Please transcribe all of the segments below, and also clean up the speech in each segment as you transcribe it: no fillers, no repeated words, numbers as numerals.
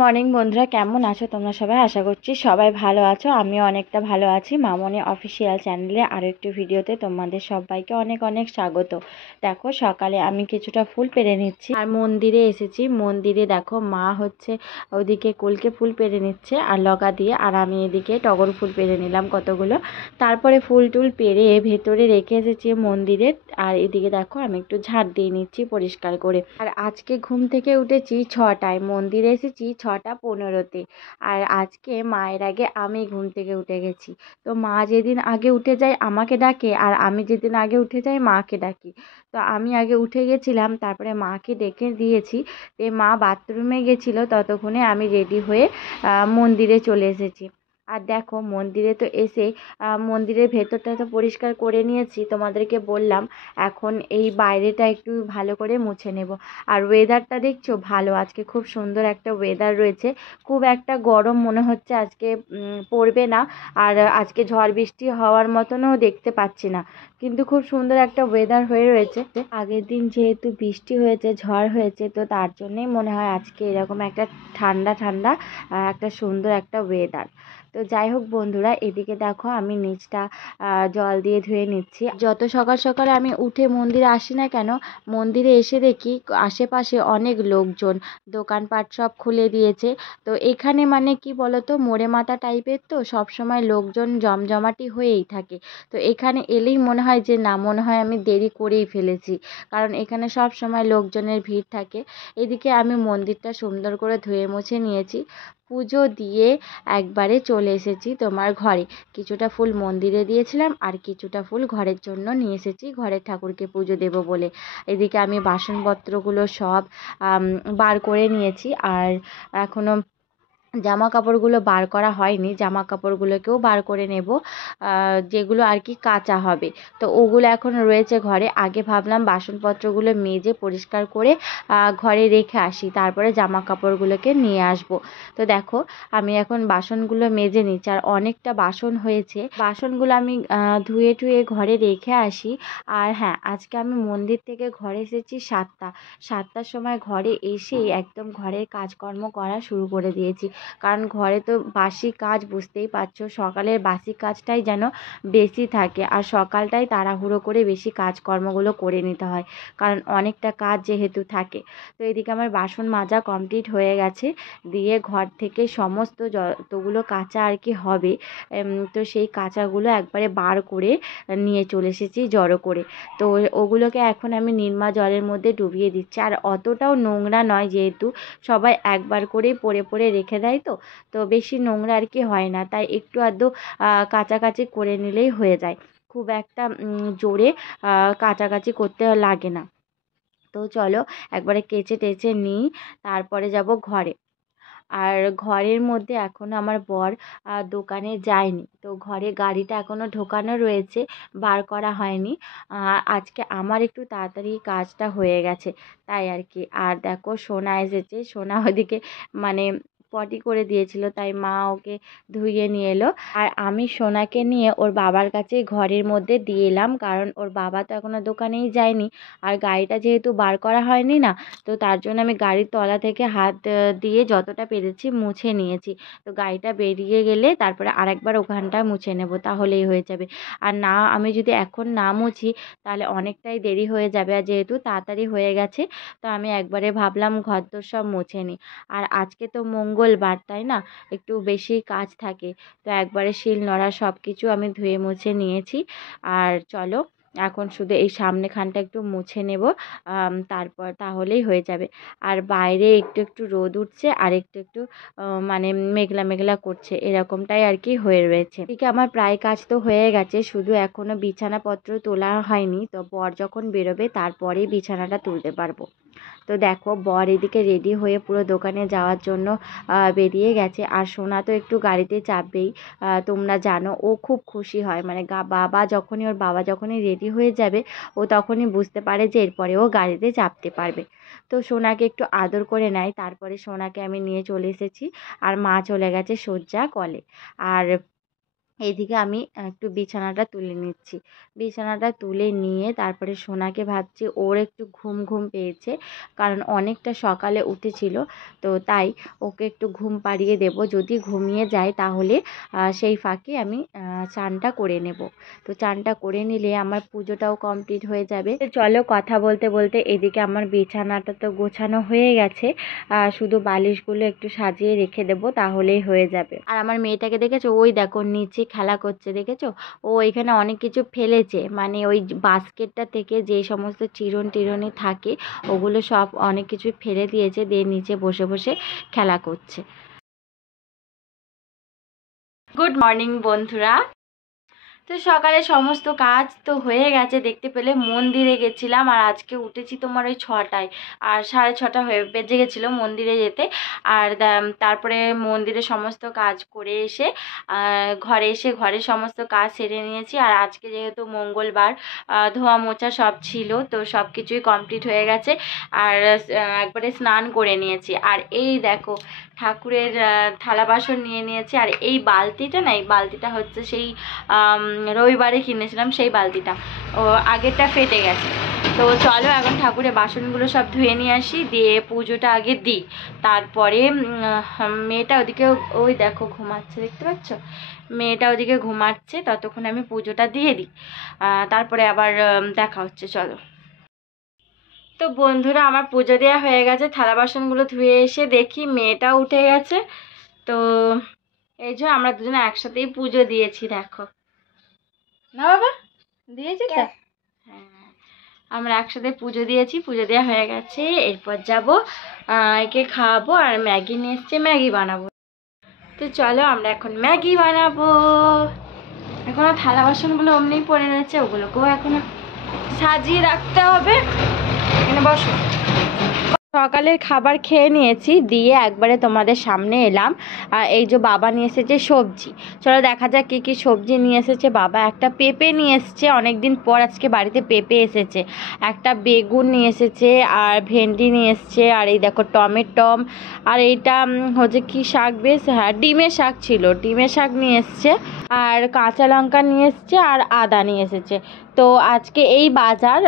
Morning বন্ধুরা, কেমন আছো তোমরা সবাই? আশা করছি সবাই ভালো আছো। আমিও অনেকটা ভালো আছি। মামনি অফিসিয়াল চ্যানেলে আরও একটি ভিডিওতে তোমাদের সবাইকে অনেক অনেক স্বাগত। দেখো, সকালে আমি কিছুটা ফুল পেরে নিচ্ছি আর মন্দিরে এসেছি। মন্দিরে দেখো, মা হচ্ছে ওদিকে কলকে ফুল পেরে নিচ্ছে আর লগা দিয়ে, আর আমি এদিকে টগর ফুল পেরে নিলাম কতগুলো। তারপরে ফুল টুল পেরে ভেতরে রেখে এসেছি মন্দিরে। আর এদিকে দেখো, আমি একটু ঝাড় দিয়ে নিচ্ছি পরিষ্কার করে। আর আজকে ঘুম থেকে উঠেছি 6টায়, মন্দিরে এসেছি 6টা 15-তে। আর আজকে মায়ের আগে আমি ঘুম থেকে উঠে গেছি। তো মা যেদিন আগে উঠে যায় আমাকে ডাকে, আর আমি যেদিন আগে উঠে যাই মাকে ডাকি। তো আমি আগে উঠে গেছিলাম, তারপরে মাকে ডেকে দিয়েছি। মা বাথরুমে গেছিলো, ততক্ষণে আমি রেডি হয়ে মন্দিরে চলে এসেছি। আর দেখো, মন্দিরে তো এসে মন্দিরের ভেতরটা তো পরিষ্কার করে নিয়েছি, তোমাদেরকে বললাম। এখন এই বাইরেটা একটু ভালো করে মুছে নেব। আর ওয়েদারটা দেখছো ভালো, আজকে খুব সুন্দর একটা ওয়েদার রয়েছে। খুব একটা গরম মনে হচ্ছে আজকে পড়বে না। আর আজকে ঝড় বৃষ্টি হওয়ার মতনও দেখতে পাচ্ছি না, কিন্তু খুব সুন্দর একটা ওয়েদার হয়ে রয়েছে। আগের দিন যেহেতু বৃষ্টি হয়েছে, ঝড় হয়েছে, তো তার জন্যই মনে হয় আজকে এরকম একটা ঠান্ডা ঠান্ডা একটা সুন্দর একটা ওয়েদার। তো যাই হোক বন্ধুরা, এদিকে দেখো আমি নিচটা জল দিয়ে ধুয়ে নিচ্ছি। যত সকাল সকালে আমি উঠে মন্দিরে আসি না কেন, মন্দিরে এসে দেখি আশেপাশে অনেক লোকজন, দোকানপাট সব খুলে দিয়েছে। তো এখানে মানে কি বলতো, মোড়ে মাথা টাইপের, তো সব সময় লোকজন জমজমাটি হয়েই থাকে। তো এখানে এলেই মনে হয় যে না, মনে হয় আমি দেরি করেই ফেলেছি, কারণ এখানে সব সময় লোকজনের ভিড় থাকে। এদিকে আমি মন্দিরটা সুন্দর করে ধুয়ে মুছে নিয়েছি, পুজো দিয়ে একবারে চলে এসেছি তোমার ঘরে। কিছুটা ফুল মন্দিরে দিয়েছিলাম আর কিছুটা ফুল ঘরের জন্য নিয়ে এসেছি, ঘরের ঠাকুরকে পুজো দেব বলে। এদিকে আমি বাসনপত্রগুলো সব বার করে নিয়েছি। আর এখনও জামা কাপড়গুলো বার করা হয়নি, জামা কাপড়গুলোকেও বার করে নেব, যেগুলো আর কি কাচা হবে। তো ওগুলো এখন রয়েছে ঘরে। আগে ভাবলাম বাসনপত্রগুলো মেজে পরিষ্কার করে ঘরে রেখে আসি, তারপরে জামা কাপড়গুলোকে নিয়ে আসব। তো দেখো, আমি এখন বাসনগুলো মেজে নিচ্ছি। আর অনেকটা বাসন হয়েছে, বাসনগুলো আমি ধুয়ে টুয়ে ঘরে রেখে আসি। আর হ্যাঁ, আজকে আমি মন্দির থেকে ঘরে এসেছি 7টার সময়। ঘরে এসেই একদম ঘরের কাজকর্ম করা শুরু করে দিয়েছি, কারণ ঘরে তো বাসি কাজ, বুঝতেই পারছো, সকালের বাসি কাজটাই যেন বেশি থাকে। আর সকালটাই তাড়াহুড়ো করে বেশি কাজকর্মগুলো করে নিতে হয়, কারণ অনেকটা কাজ যেহেতু থাকে। তো এদিকে আমার বাসন মাজা কমপ্লিট হয়ে গেছে, দিয়ে ঘর থেকে সমস্ত যতগুলো কাঁচা আর কি হবে, তো সেই কাঁচাগুলো একবারে বার করে নিয়ে চলে এসেছি জড়ো করে। তো ওগুলোকে এখন আমি নির্মা জলের মধ্যে ডুবিয়ে দিচ্ছি। আর অতটাও নোংরা নয়, যেহেতু সবাই একবার করেই পরে পরে রেখে দেয়, তো তো বেশি নোংরা আর কি হয় না, তাই একটু আধটু কাচাকাচি করে নিলেই হয়ে যায়। খুব একটা জোরে কাচাকাচি করতে লাগে না। তো চলো একবারে কেচে টেচে নিই, তারপরে যাব ঘরে। আর ঘরের মধ্যে এখনও আমার বর দোকানে যায়নি, তো ঘরে গাড়িটা এখনও ঢোকানো রয়েছে, বার করা হয়নি। আজকে আমার একটু তাড়াতাড়ি কাজটা হয়ে গেছে, তাই আর কি। আর দেখো, সোনা এসেছে। সোনা ওদিকে মানে পটি করে দিয়েছিল, তাই মা ওকে ধুইয়ে নিয়ে এলো। আর আমি সোনাকে নিয়ে ওর বাবার কাছে ঘরের মধ্যে দিয়ে এলাম, কারণ ওর বাবা তো এখনও দোকানেই যায়নি। আর গাড়িটা যেহেতু বার করা হয়নি না, তো তার জন্য আমি গাড়ির তলা থেকে হাত দিয়ে যতটা পেরেছি মুছে নিয়েছি। তো গাড়িটা বেরিয়ে গেলে তারপরে আরেকবার ওখানটা মুছে নেব, তাহলেই হয়ে যাবে। আর না, আমি যদি এখন না মুছি তাহলে অনেকটাই দেরি হয়ে যাবে। আর যেহেতু তাড়াতাড়ি হয়ে গেছে, তো আমি একবারে ভাবলাম ঘরদোর সব মুছে নিই। আর আজকে তো মঙ্গলবার, তাই না, একটু বেশি কাজ থাকে। তো একবারে শিল নোড়া সব কিছু আমি ধুয়ে মুছে নিয়েছি। আর চলো, এখন শুধু এই সামনেখানটা একটু মুছে নেব, তারপর তাহলেই হয়ে যাবে। আর বাইরে একটু একটু রোদ উঠছে, আর একটু একটু মানে মেঘলা মেঘলা করছে, এরকমটাই আর কি হয়ে রয়েছে। এদিকে আমার প্রায় কাজ তো হয়ে গেছে, শুধু এখনও বিছানাপত্র তোলা হয়নি। তো বর যখন বেরোবে তারপরেই বিছানাটা তুলতে পারবো। তো দেখো, বর এদিকে রেডি হয়ে পুরো দোকানে যাওয়ার জন্য বেরিয়ে গেছে। আর সোনা তো একটু গাড়িতে চাপবেই, তোমরা জানো ও খুব খুশি হয়, মানে ওর বাবা যখনই রেডি হয়ে যাবে, ও তখনই বুঝতে পারে যে এরপরে ও গাড়িতে চাপতে পারবে। তো সোনাকে একটু আদর করে নেয়, তারপরে সোনাকে আমি নিয়ে চলে এসেছি। আর মা চলে গেছে শয্যা কলে। আর এইদিকে আমি একটু বিছানাটা তুলে নিচ্ছি। বিছানাটা তুলে নিয়ে তারপরে সোনাকে ভাবছি ওর একটু ঘুম ঘুম পেয়েছে, কারণ অনেকটা সকালে উঠেছিল, তো তাই ওকে একটু ঘুম পাড়িয়ে দেব। যদি ঘুমিয়ে যায় তাহলে সেই ফাঁকে আমি চানটা করে নেব। তো চানটা করে নিলে আমার পুজোটাও কমপ্লিট হয়ে যাবে। তো চলো, কথা বলতে বলতে এদিকে আমার বিছানাটা তো গোছানো হয়ে গেছে, শুধু বালিশগুলো একটু সাজিয়ে রেখে দেবো, তাহলেই হয়ে যাবে। আর আমার মেয়েটাকে দেখেছো, ওই দেখো নিচে খেলা করছে, দেখেছো? ও এখানে অনেক কিছু ফেলেছে, মানে ওই বাস্কেটটা থেকে যে সমস্ত চিরুনি টিরুনি থাকে ওগুলো সব অনেক কিছু ফেলে দিয়েছে, দিয়ে নিচে বসে বসে খেলা করছে। গুড মর্নিং বন্ধুরা। তো সকালে সমস্ত কাজ তো হয়ে গেছে, দেখতে পেলে মন্দিরে গেছিলাম, আর আজকে উঠেছি তোমার ওই 6টায়, আর 6:30 বেজে গেছিলো মন্দিরে যেতে। আর তারপরে মন্দিরে সমস্ত কাজ করে এসে ঘরে এসে ঘরের সমস্ত কাজ সেরে নিয়েছি। আর আজকে যেহেতু মঙ্গলবার, ধোয়া মোছা সব ছিল, তো সব কিছুই কমপ্লিট হয়ে গেছে। আর একবারে স্নান করে নিয়েছি। আর এই দেখো ঠাকুরের থালা বাসন নিয়ে নিয়েছি। আর এই বালতিটা না, এই বালতিটা হচ্ছে সেই রবিবারে কিনেছিলাম সেই বালতিটা, ও আগেরটা ফেটে গেছে। তো চলো এখন ঠাকুরের বাসনগুলো সব ধুয়ে নিয়ে আসি, দিয়ে পুজোটা আগে দিই। তারপরে মেয়েটা ওদিকে ওই দেখো ঘুমাচ্ছে, দেখতে পাচ্ছ? মেয়েটা ওদিকে ঘুমাচ্ছে, ততক্ষণ আমি পুজোটা দিয়ে দিই, তারপরে আবার দেখা হচ্ছে। চলো। তো বন্ধুরা, আমার পুজো দেওয়া হয়ে গেছে, থালা বাসনগুলো ধুয়ে এসে দেখি মেয়েটাও উঠে গেছে। তো এই যে আমরা দুজনে একসাথেই পুজো দিয়েছি, দেখো না বাবা, দিয়েছি তো। হ্যাঁ, আমরা একসাথে পুজো দিয়েছি, পুজো দেওয়া হয়ে গেছে। এরপর যাব একে খাওয়াবো, আর ম্যাগি নিয়ে এসছে, ম্যাগি বানাবো। তো চলো আমরা এখন ম্যাগি বানাবো। এখনো থালা বাসনগুলো অমনি পড়ে রয়েছে, ওগুলোকেও এখনো সাজিয়ে রাখতে হবে। এখানে বসো। সকালের খাবার খেয়ে নিয়েছি, দিয়ে একবারে তোমাদের সামনে এলাম। এই যে বাবা নিয়ে এসেছে সবজি, চলো দেখা যাক কী কী সবজি নিয়ে এসেছে বাবা। একটা পেঁপে নিয়ে এসেছে, অনেক দিন পর আজকে বাড়িতে পেঁপে এসেছে। একটা বেগুন নিয়ে এসেছে, আর ভেন্ডি নিয়ে এসেছে, আর এই দেখো টমেটম, আর এইটা হচ্ছে কি শাক, বেশ হ্যাঁ ডিমের শাক ছিল, ডিমের শাক নিয়ে এসেছে। আর কাঁচা লঙ্কা নিয়ে এসেছে, আর আদা নিয়ে এসেছে। তো আজকে এই বাজার।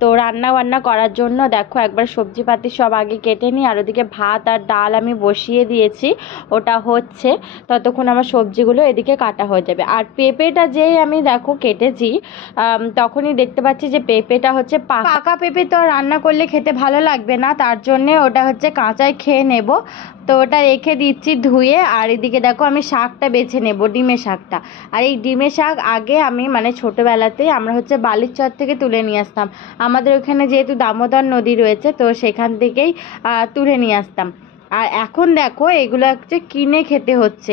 তো রান্না বান্না করার জন্য দেখো একবার সবজিপাতি সব আগে কেটে নিই, আর ওদিকে ভাত আর ডাল আমি বসিয়ে দিয়েছি, ওটা হচ্ছে। ততক্ষণ আমার সবজিগুলো এদিকে কাটা হয়ে যাবে। আর পেঁপেটা যেই আমি দেখো কেটেছি, তখনই দেখতে পাচ্ছি যে পেঁপেটা হচ্ছে পাকা পেঁপে, তো রান্না করলে খেতে ভালো লাগবে না, তার জন্যে ওটা হচ্ছে কাঁচাই খেয়ে নেব। তো ওটা রেখে দিচ্ছি ধুয়ে। আর এদিকে দেখো আমি শাকটা বেছে নেব, ডিমের শাকটা। আর এই ডিমের শাক আগে আমি মানে ছোটোবেলাতেই আমরা হচ্ছে বালির চর থেকে তুলে নিয়ে আসতাম। আমাদের ওখানে যেহেতু দামোদর নদী রয়েছে, তো সেখান থেকেই তুলে নিয়ে আসতাম। আর এখন দেখো এগুলো হচ্ছে কিনে খেতে হচ্ছে।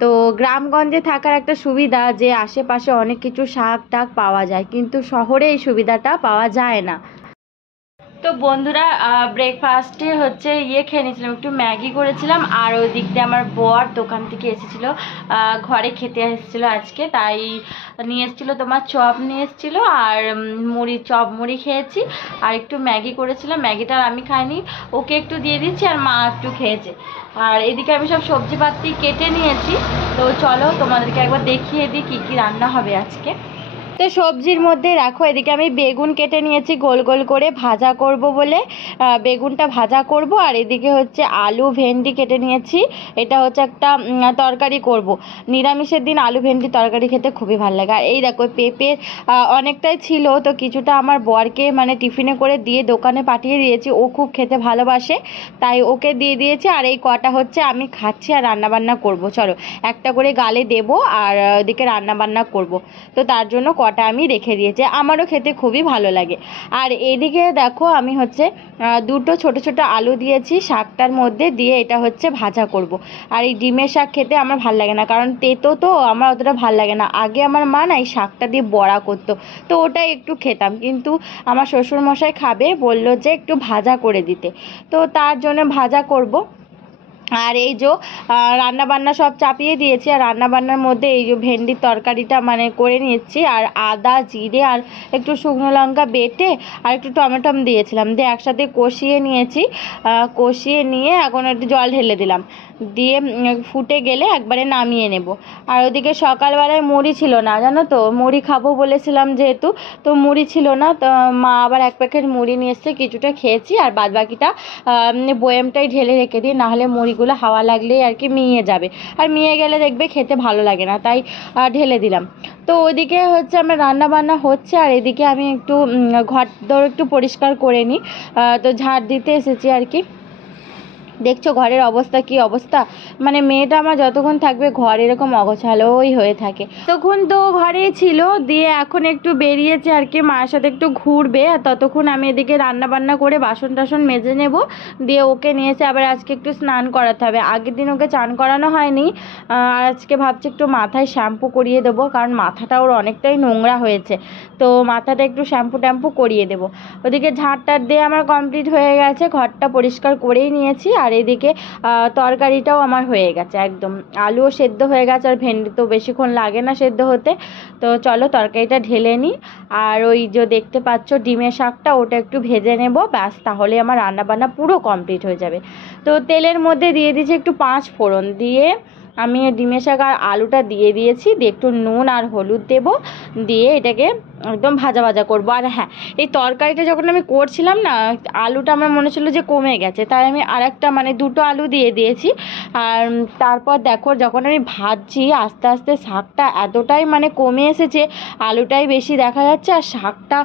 তো গ্রামগঞ্জে থাকার একটা সুবিধা যে আশেপাশে অনেক কিছু শাক টাক পাওয়া যায়, কিন্তু শহরে এই সুবিধাটা পাওয়া যায় না। তো বন্ধুরা, ব্রেকফাস্টে হচ্ছে খেয়ে নিয়েছিলাম, একটু ম্যাগি করেছিলাম। আর ওই দিক দিয়ে আমার বর দোকান থেকে এসেছিলো, ঘরে খেতে এসেছিলো আজকে, তাই নিয়ে এসেছিলো তোমার চপ নিয়ে এসেছিলো, আর মুড়ি, চপ মুড়ি খেয়েছি। আর একটু ম্যাগি করেছিলাম, ম্যাগিটা আমি খাইনি, ওকে একটু দিয়ে দিচ্ছি, আর মা একটু খেয়েছে। আর এদিকে আমি সব সবজিপাতি কেটে নিয়েছি। তো চলো তোমাদেরকে একবার দেখিয়ে দিই কী কী রান্না হবে আজকে। তো সবজির মধ্যে রাখো, এদিকে আমি বেগুন কেটে নিয়েছি গোল গোল করে, ভাজা করব বলে বেগুনটা ভাজা করব। আর এদিকে হচ্ছে আলু ভেন্ডি কেটে নিয়েছি, এটা হচ্ছে একটা তরকারি করব। নিরামিষের দিন আলু ভেন্ডি তরকারি খেতে খুবই ভালো লাগে। আর এই দেখো পেঁপে অনেকটাই ছিল, তো কিছুটা আমার বরকে মানে টিফিনে করে দিয়ে দোকানে পাঠিয়ে দিয়েছি, ও খুব খেতে ভালোবাসে, তাই ওকে দিয়ে দিয়েছি। আর এই কটা হচ্ছে আমি খাচ্ছি আর রান্নাবান্না করব। চলো একটা করে গালে দেব, আর ওদিকে রান্নাবান্না করব। তো তার জন্য কটা আমি রেখে দিয়েছি, আমারও খেতে খুবই ভালো লাগে। আর এদিকে দেখো আমি হচ্ছে দুটো ছোট ছোট আলু দিয়েছি শাকটার মধ্যে, দিয়ে এটা হচ্ছে ভাজা করব। আর এই ডিমের শাক খেতে আমার ভাল লাগে না, কারণ তেতো তো আমার অতটা ভাল লাগে না। আগে আমার মা না এই শাকটা দিয়ে বড়া করতো, তো ওটাই একটু খেতাম, কিন্তু আমার শ্বশুরমশাই খাবে বললো যে একটু ভাজা করে দিতে, তো তার জন্য ভাজা করব। আর এই যে রান্না বান্না সব চাপিয়ে দিয়েছি, আর রান্না বান্নার মধ্যে এই যে ভেন্ডির তরকারিটা মানে করে নিচ্ছি, আর আদা জিরে আর একটু শুকনো লঙ্কা বেটে আর একটু টমেটম দিয়েছিলাম, দিয়ে একসাথে কষিয়ে নিয়েছি। কষিয়ে নিয়ে এখন একটু জল ঢেলে দিলাম, দিয়ে ফুটে গেলে একবারে নামিয়ে নেব। আর ওদিকে সকালবেলায় মুড়ি ছিল না, জানো তো, মুড়ি খাবো বলেছিলাম যেহেতু, তো মুড়ি ছিল না, তো মা আবার এক প্যাকেট মুড়ি নিয়ে এসছে, কিছুটা খেয়েছি আর বাদ বাকিটা বয়ামটাই ঢেলে রেখে দিই, নাহলে মুড়িগুলো হাওয়া লাগলেই আর কি মিয়ে যাবে, আর মিয়ে গেলে দেখবে খেতে ভালো লাগে না, তাই ঢেলে দিলাম। তো ওইদিকে হচ্ছে আমার রান্না বান্না হচ্ছে, আর এদিকে আমি একটু ঘর দর একটু পরিষ্কার করে নিই, তো ঝাড় দিতে এসেছি আর কি। দেখছো ঘরের অবস্থা কি অবস্থা, মানে মেয়েটা আমার যতক্ষণ থাকবে ঘর এরকম অগোছালোই হয়ে থাকে। তখন তো ঘরেই ছিল, দিয়ে এখন একটু বেরিয়েছে আর কি, মায়ের সাথে একটু ঘুরবে, আর ততক্ষণ আমি এদিকে রান্না বান্না করে বাসন টাসন মেজে নেব, দিয়ে ওকে নিয়েছে আবার আজকে একটু স্নান করাতে হবে। আগের দিন ওকে চান করানো হয়নি, আর আজকে ভাবছি একটু মাথায় শ্যাম্পু করিয়ে দেবো, কারণ মাথাটা ওর অনেকটাই নোংরা হয়েছে, তো মাথাটা একটু শ্যাম্পু ট্যাম্পু করিয়ে দেবো। ওদিকে ঝাড় টাড় দিয়ে আমার কমপ্লিট হয়ে গেছে, ঘরটা পরিষ্কার করেই নিয়েছি, আর এদিকে তরকারিটাও আমার হয়ে গেছে একদম, আলুও সেদ্ধ হয়ে গেছে, আর ভেন্ডি তো বেশিক্ষণ লাগে না সেদ্ধ হতে। তো চলো তরকারিটা ঢেলে নিই, আর ওই যে দেখতে পাচ্ছ ডিমের শাকটা, ওটা একটু ভেজে নেব, ব্যাস তাহলে আমার রান্নাবান্না পুরো কমপ্লিট হয়ে যাবে। তো তেলের মধ্যে দিয়ে দিয়েছি একটু 5 ফোড়ন, দিয়ে আমি ডিমের শাক আর আলুটা দিয়ে দিয়েছি, দিয়ে একটু নুন আর হলুদ দেব, দিয়ে এটাকে একদম ভাজা ভাজা করবো। আর হ্যাঁ, এই তরকারিটা যখন আমি করছিলাম না, আলুটা আমার মনে ছিল যে কমে গেছে, তাই আমি আরেকটা মানে 2টো আলু দিয়ে দিয়েছি। আর তারপর দেখো যখন আমি ভাজছি আস্তে আস্তে শাকটা এতটাই মানে কমে এসেছে, আলুটাই বেশি দেখা যাচ্ছে আর শাকটা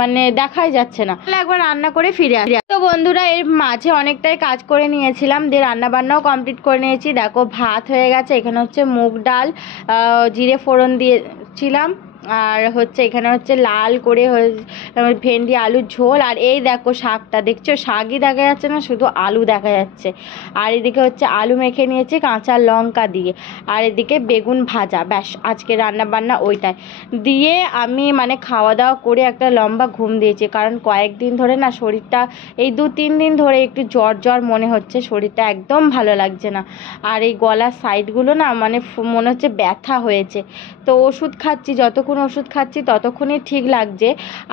মানে দেখাই যাচ্ছে না। একবার রান্না করে ফিরে আসি। তো বন্ধুরা এর মাঝে অনেকটাই কাজ করে নিয়েছিলাম, দিয়ে রান্না বান্নাও কমপ্লিট করে নিয়েছি। দেখো ভাত হয়ে গেছে, এখানে হচ্ছে মুগ ডাল জিরে ফোড়ন দিয়েছিলাম, আর হচ্ছে এখানে হচ্ছে লাল করে ভেন্ডি আলুর ঝোল, আর এই দেখো শাকটা দেখছো, শাকই দেখা যাচ্ছে না, শুধু আলু দেখা যাচ্ছে। আর এদিকে হচ্ছে আলু মেখে নিয়েছি কাঁচা লঙ্কা দিয়ে, আর এদিকে বেগুন ভাজা, ব্যাস আজকে রান্না বান্না ওইটাই দিয়ে আমি মানে খাওয়া দাওয়া করে একটা লম্বা ঘুম দিয়েছি, কারণ কয়েকদিন ধরে না শরীরটা, এই 2-3 দিন ধরে একটু জ্বর জ্বর মনে হচ্ছে, শরীরটা একদম ভালো লাগছে না, আর এই গলার সাইডগুলো না মানে মনে হচ্ছে ব্যথা হয়েছে। তো ওষুধ খাচ্ছি, যতক্ষণ ওষুধ খাচ্ছি ততক্ষণই ঠিক লাগছে,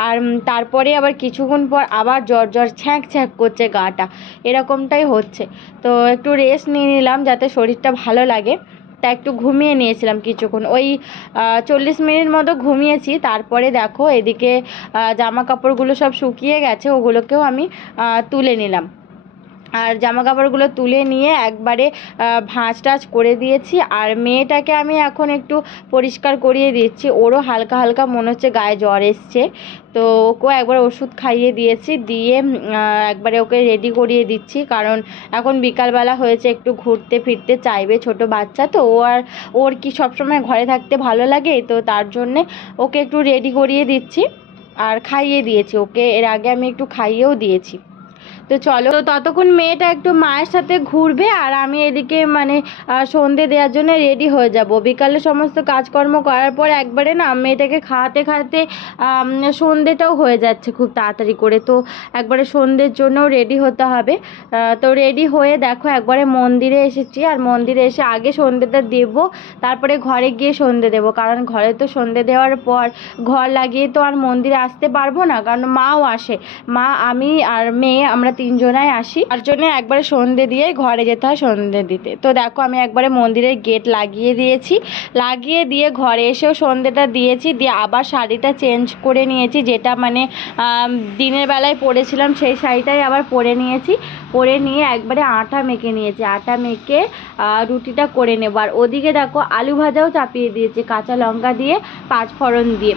আর তারপরে আবার কিছুক্ষণ পর আবার জ্বর জ্বর ছ্যাঁক ছ্যাঁক করছে গাটা, এরকমটাই হচ্ছে। তো একটু রেস্ট নিয়ে নিলাম যাতে শরীরটা ভালো লাগে, তা একটু ঘুমিয়ে নিয়েছিলাম কিছুক্ষণ, ওই 40 মিনিট মতো ঘুমিয়েছি। তারপরে দেখো এদিকে জামা কাপড়গুলো সব শুকিয়ে গেছে, ওগুলোকেও আমি তুলে নিলাম, আর জামা কাপড়গুলো তুলে নিয়ে একবারে ভাঁজ টাজ করে দিয়েছি। আর মেয়েটাকে আমি এখন একটু পরিষ্কার করিয়ে দিচ্ছি, ওরও হালকা হালকা মনে হচ্ছে গায়ে জ্বর এসছে, তো ওকেও একবার ওষুধ খাইয়ে দিয়েছি, দিয়ে একবারে ওকে রেডি করিয়ে দিচ্ছি, কারণ এখন বিকালবেলা হয়েছে, একটু ঘুরতে ফিরতে চাইবে, ছোট বাচ্চা তো, ওর কি সবসময় ঘরে থাকতে ভালো লাগে, তো তার জন্যে ওকে একটু রেডি করিয়ে দিচ্ছি, আর খাইয়ে দিয়েছি ওকে, এর আগে আমি একটু খাইয়েও দিয়েছি। তো চলো, তো ততক্ষণ মেয়েটা একটু মায়ের সাথে ঘুরবে, আর আমি এদিকে মানে সন্ধে দেওয়ার জন্য রেডি হয়ে যাব। বিকালে সমস্ত কাজকর্ম করার পর একবারে না মেয়েটাকে খাওয়াতে খাওয়াতে সন্ধেটাও হয়ে যাচ্ছে খুব তাড়াতাড়ি করে, তো একবারে সন্ধ্যের জন্যও রেডি হতে হবে। তো রেডি হয়ে দেখো একবারে মন্দিরে এসেছি, আর মন্দিরে এসে আগে সন্ধেটা দেব, তারপরে ঘরে গিয়ে সন্ধে দেব, কারণ ঘরে তো সন্ধে দেওয়ার পর ঘর লাগিয়ে তো আর মন্দিরে আসতে পারবো না, কারণ মাও আসে, মা আমি আর মেয়ে আমরা 3 জনাই আসি, তার জন্য একবারে সন্ধে দিয়ে ঘরে যেতে হয় সন্ধে দিতে। তো দেখো আমি একবারে মন্দিরের গেট লাগিয়ে দিয়েছি, লাগিয়ে দিয়ে ঘরে এসেও সন্ধেটা দিয়েছি, দিয়ে আবার শাড়িটা চেঞ্জ করে নিয়েছি, যেটা মানে দিনের বেলায় পরেছিলাম সেই শাড়িটাই আবার পরে নিয়েছি, পরে নিয়ে একবারে আটা মেখে নিয়েছি, আটা মেখে রুটিটা করে নেব। আর ওদিকে দেখো আলু ভাজাও চাপিয়ে দিয়েছি কাঁচা লঙ্কা দিয়ে 5 ফোড়ন দিয়ে,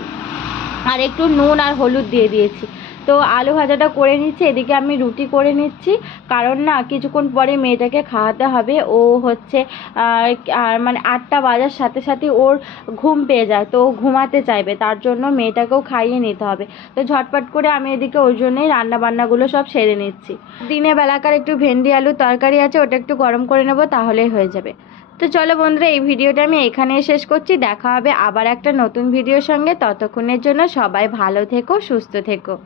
আর একটু নুন আর হলুদ দিয়ে দিয়েছি। তো আলু ভাজাটা করে নিচ্ছি, এদিকে আমি রুটি করে নিচ্ছি, কারণ না কিছুক্ষণ পরে মেয়েটাকে খাওয়াতে হবে, ও হচ্ছে মানে 8টা বাজার সাথে সাথে ওর ঘুম পেয়ে যায়, তো ও ঘুমাতে চাইবে, তার জন্য মেয়েটাকেও খাইয়ে নিতে হবে। তো ঝটপট করে আমি এদিকে ওই জন্যই রান্নাবান্নাগুলো সব সেরে নিচ্ছি। দিনের বেলাকার একটু ভেন্ডি আলুর তরকারি আছে, ওটা একটু গরম করে নেবো, তাহলেই হয়ে যাবে। তো চলো বন্ধুরা, এই ভিডিওটা আমি এখানেই শেষ করছি, দেখা হবে আবার একটা নতুন ভিডিওর সঙ্গে, ততক্ষণের জন্য সবাই ভালো থেকো, সুস্থ থেকো।